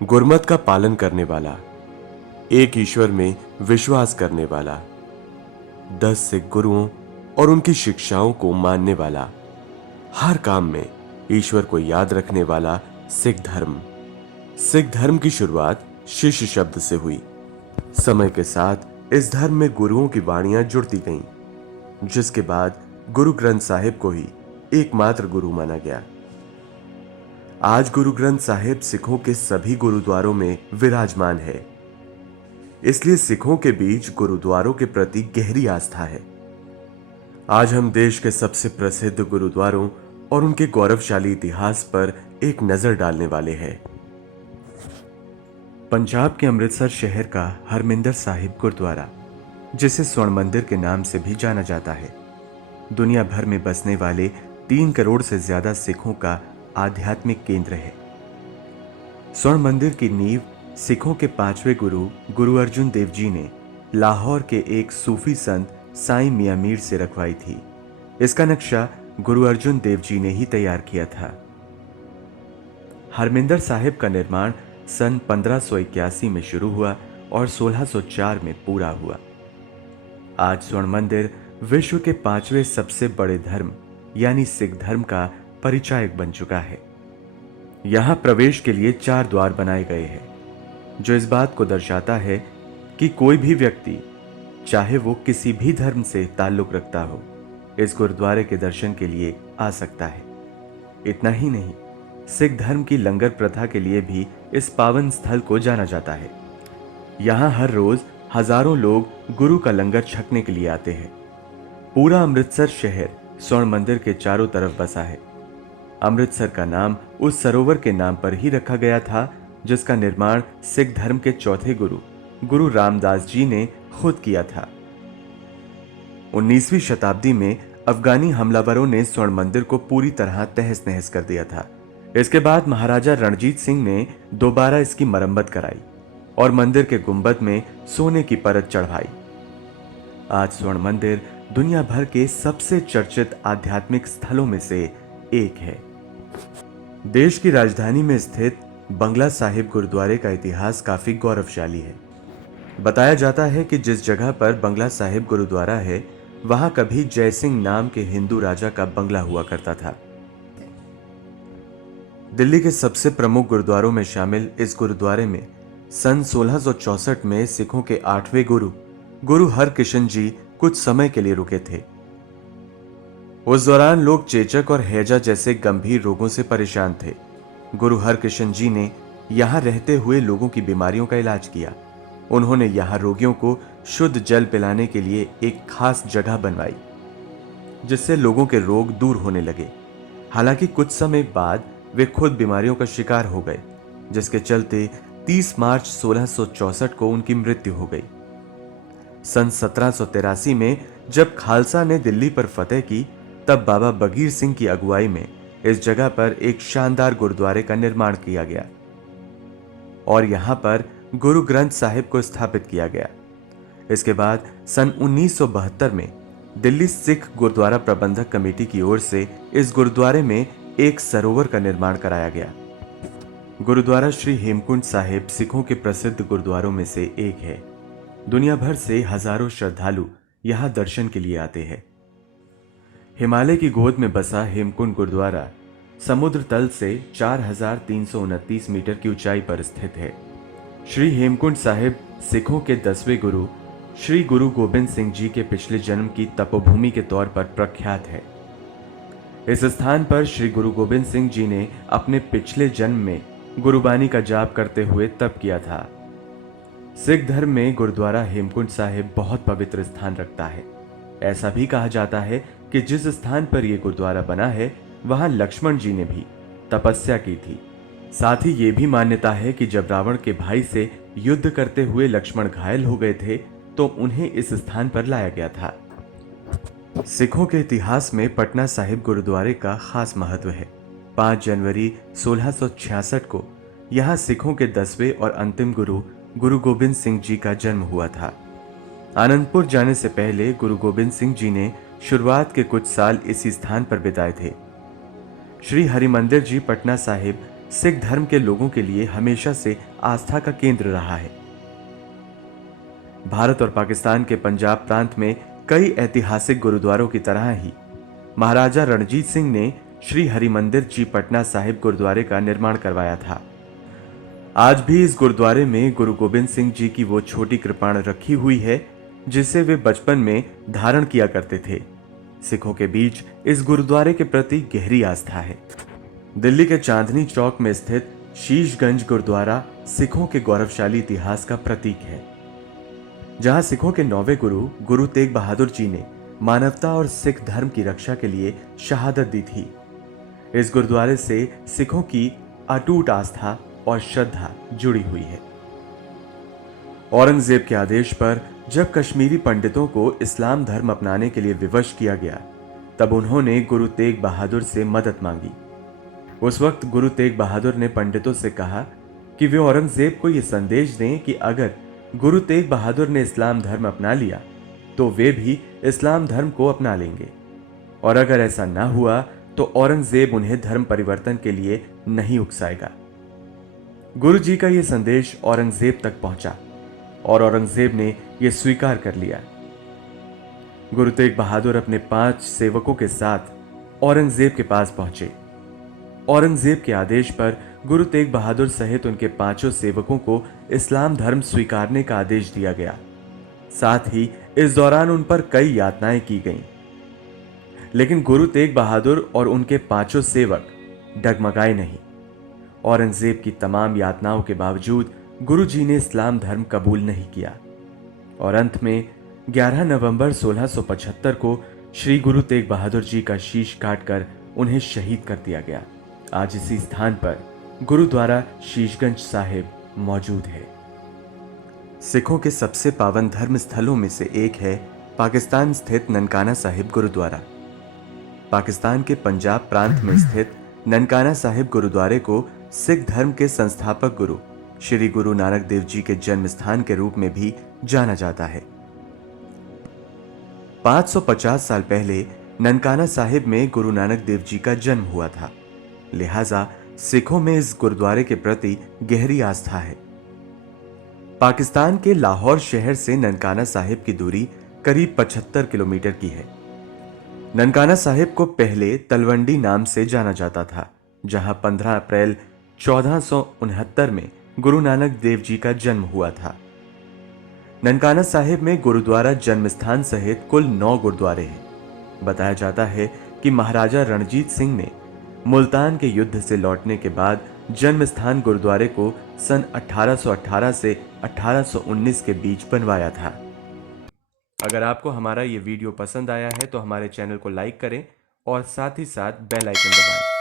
गुरमत का पालन करने वाला, एक ईश्वर में विश्वास करने वाला, 10 सिख गुरुओं और उनकी शिक्षाओं को मानने वाला, हर काम में ईश्वर को याद रखने वाला सिख धर्म। सिख धर्म की शुरुआत शिष्य शब्द से हुई। समय के साथ इस धर्म में गुरुओं की वाणियां जुड़ती गईं, जिसके बाद गुरु ग्रंथ साहिब को ही एकमात्र गुरु माना गया। आज गुरु ग्रंथ साहिब सिखों के सभी गुरुद्वारों में विराजमान है, इसलिए सिखों के बीच गुरुद्वारों के प्रति गहरी आस्था है। आज हम देश के सबसे प्रसिद्ध गुरुद्वारों और उनके गौरवशाली इतिहास पर एक नजर डालने वाले हैं। पंजाब के अमृतसर शहर का हरमिंदर साहिब गुरुद्वारा, जिसे स्वर्ण मंदिर के नाम से भी जाना जाता है, दुनिया भर में बसने वाले 3 करोड़ से ज्यादा सिखों का आध्यात्मिक केंद्र है। स्वर्ण मंदिर की नींव सिखों के 5वें गुरु गुरु अर्जुन देव जी ने लाहौर के एक सूफी संत साईं मियां मीर से रखवाई थी। इसका नक्शा गुरु अर्जुन देव जी ने ही तैयार किया था। हरमिंदर साहिब का निर्माण सन 1581 में शुरू हुआ और 1604 में पूरा हुआ। आज स्वर्ण मंदिर विश्व के 5वें सबसे बड़े धर्म यानी सिख धर्म का परिचायक बन चुका है। यहां प्रवेश के लिए 4 द्वार बनाए गए हैं, जो इस बात को दर्शाता है कि कोई भी व्यक्ति, चाहे वो किसी भी धर्म से ताल्लुक रखता हो, इस गुरुद्वारे के दर्शन के लिए आ सकता है। इतना ही नहीं, सिख धर्म की लंगर प्रथा के लिए भी इस पावन स्थल को जाना जाता है। यहां हर रोज हजारों लोग गुरु का लंगर छकने के लिए आते हैं। पूरा अमृतसर शहर स्वर्ण मंदिर के चारों तरफ बसा है। अमृतसर का नाम उस सरोवर के नाम पर ही रखा गया था, जिसका निर्माण सिख धर्म के चौथे गुरु गुरु रामदास जी ने खुद किया था। 19वीं शताब्दी में अफगानी हमलावरों ने स्वर्ण मंदिर को पूरी तरह तहस नहस कर दिया था। इसके बाद महाराजा रणजीत सिंह ने दोबारा इसकी मरम्मत कराई और मंदिर के गुंबद में सोने की परत चढ़ाई। आज स्वर्ण मंदिर दुनिया भर के सबसे चर्चित आध्यात्मिक स्थलों में से एक है। देश की राजधानी में स्थित बंगला साहिब गुरुद्वारे का इतिहास काफी गौरवशाली है। बताया जाता है कि जिस जगह पर बंगला साहिब गुरुद्वारा है, वहां कभी जय सिंह नाम के हिंदू राजा का बंगला हुआ करता था। दिल्ली के सबसे प्रमुख गुरुद्वारों में शामिल इस गुरुद्वारे में सन 1664 में सिखों के 8वें गुरु गुरु हरकिशन जी कुछ समय के लिए रुके थे। उस दौरान लोग चेचक और हैजा जैसे गंभीर रोगों से परेशान थे। गुरु हरकिशन जी ने यहां रहते हुए लोगों की बीमारियों का इलाज किया। उन्होंने यहां रोगियों को शुद्ध जल पिलाने के लिए एक खास जगह बनवाई, जिससे लोगों के रोग दूर होने लगे। हालांकि कुछ समय बाद वे खुद बीमारियों का शिकार हो गए, जिसके चलते 30 मार्च 1664 को उनकी मृत्यु हो गई। सन 1783 में जब खालसा ने दिल्ली पर फतेह की, तब बाबा बगीर सिंह की अगुवाई में इस जगह पर एक शानदार गुरुद्वारे का निर्माण किया गया और यहां पर गुरु ग्रंथ साहिब को स्थापित किया गया। इसके बाद सन 1972 में दिल्ली सिख गुरुद्वारा प्रबंधक कमेटी की ओर से इस गुरुद्वारे में एक सरोवर का निर्माण कराया गया। गुरुद्वारा श्री हेमकुंड साहिब सिखों के प्रसिद्ध गुरुद्वारों में से एक है। दुनिया भर से हजारों श्रद्धालु यहां दर्शन के लिए आते हैं। हिमालय की गोद में बसा हेमकुंड गुरुद्वारा समुद्र तल से 4329 मीटर की ऊंचाई पर स्थित है। श्री हेमकुंड साहिब सिखों के 10वें गुरु श्री गुरु गोबिंद सिंह जी के पिछले जन्म की तपोभूमि के तौर पर प्रख्यात है। इस स्थान पर श्री गुरु गोबिंद सिंह जी ने अपने पिछले जन्म में गुरुबानी का जाप करते हुए तप किया था। सिख धर्म में गुरुद्वारा हेमकुंड साहिब बहुत पवित्र स्थान रखता है। ऐसा भी कहा जाता है कि जिस स्थान पर यह गुरुद्वारा बना है, वहां लक्ष्मण जी ने भी तपस्या की थी। साथ ही ये भी मान्यता है कि जब रावण के भाई से युद्ध करते हुए लक्ष्मण घायल हो गए थे, तो उन्हें इस स्थान पर लाया गया था। सिखों के इतिहास में पटना साहिब गुरुद्वारे का खास महत्व है। 5 जनवरी 1666 को यहां सिखों के 10वें और अंतिम गुरु गुरु गोबिंद सिंह जी का जन्म हुआ था। आनंदपुर जाने से पहले गुरु गोबिंद सिंह जी ने शुरुआत के कुछ साल इसी स्थान पर बिताए थे। श्री हरिमंदिर जी पटना साहिब सिख धर्म के लोगों के लिए हमेशा से आस्था का केंद्र रहा है। भारत और पाकिस्तान के पंजाब प्रांत में कई ऐतिहासिक गुरुद्वारों की तरह ही महाराजा रणजीत सिंह ने श्री हरिमंदिर जी पटना साहिब गुरुद्वारे का निर्माण करवाया था। आज भी इस गुरुद्वारे में गुरु गोबिंद सिंह जी की वो छोटी कृपाण रखी हुई है जिसे वे बचपन में धारण किया करते थे। सिखों के बीच इस गुरुद्वारे के प्रति गहरी आस्था है। दिल्ली के चांदनी चौक में स्थित शीशगंज गुरुद्वारा सिखों के गौरवशाली इतिहास का प्रतीक है, जहां सिखों के 9वें गुरु गुरु तेग बहादुर जी ने मानवता और सिख धर्म की रक्षा के लिए शहादत दी थी। इस गुरुद्वारे से सिखों की अटूट आस्था और श्रद्धा जुड़ी हुई है। औरंगजेब के आदेश पर जब कश्मीरी पंडितों को इस्लाम धर्म अपनाने के लिए विवश किया गया, तब उन्होंने गुरु तेग बहादुर से मदद मांगी। उस वक्त गुरु तेग बहादुर ने पंडितों से कहा कि वे औरंगजेब को यह संदेश दें कि अगर गुरु तेग बहादुर ने इस्लाम धर्म अपना लिया तो वे भी इस्लाम धर्म को अपना लेंगे, और अगर ऐसा ना हुआ तो औरंगजेब उन्हें धर्म परिवर्तन के लिए नहीं उकसाएगा। गुरु जी का यह संदेश औरंगजेब तक पहुंचा और औरंगजेब ने यह स्वीकार कर लिया। गुरु तेग बहादुर अपने 5 सेवकों के साथ औरंगजेब के पास पहुंचे। औरंगजेब के आदेश पर गुरु तेग बहादुर सहित उनके 5 सेवकों को इस्लाम धर्म स्वीकारने का आदेश दिया गया। साथ ही इस दौरान उन पर कई यातनाएं की गईं। लेकिन गुरु तेग बहादुर और उनके 5 सेवक डगमगाए नहीं। औरंगजेब की तमाम यातनाओं के बावजूद गुरु जी ने इस्लाम धर्म कबूल नहीं किया और अंत में 11 नवंबर 1675 को श्री गुरु तेग बहादुर जी का शीश काटकर उन्हें शहीद कर दिया गया। आज इसी स्थान पर गुरुद्वारा शीशगंज साहिब मौजूद है। सिखों के सबसे पावन धर्म स्थलों में से एक है पाकिस्तान स्थित ननकाना साहिब गुरुद्वारा। पाकिस्तान के पंजाब प्रांत में स्थित ननकाना साहिब गुरुद्वारे को सिख धर्म के संस्थापक गुरु श्री गुरु नानक देव जी के जन्म स्थान के रूप में भी जाना जाता है। 550 साल पहले ननकाना साहिब में गुरु नानक देव जी का जन्म हुआ था, लिहाजा सिखों में इस गुरुद्वारे के प्रति गहरी आस्था है। पाकिस्तान के लाहौर शहर से ननकाना साहिब की दूरी करीब 75 किलोमीटर की है। ननकाना साहिब को पहले तलवंडी नाम से जाना जाता था, जहां 15 अप्रैल 1469 में गुरु नानक देव जी का जन्म हुआ था। ननकाना साहिब में गुरुद्वारा जन्म स्थान सहित कुल 9 गुरुद्वारे हैं। बताया जाता है कि महाराजा रणजीत सिंह ने मुल्तान के युद्ध से लौटने के बाद जन्म स्थान गुरुद्वारे को सन 1818 से 1819 के बीच बनवाया था। अगर आपको हमारा ये वीडियो पसंद आया है तो हमारे चैनल को लाइक करें और साथ ही साथ बेल आइकन दबाएं।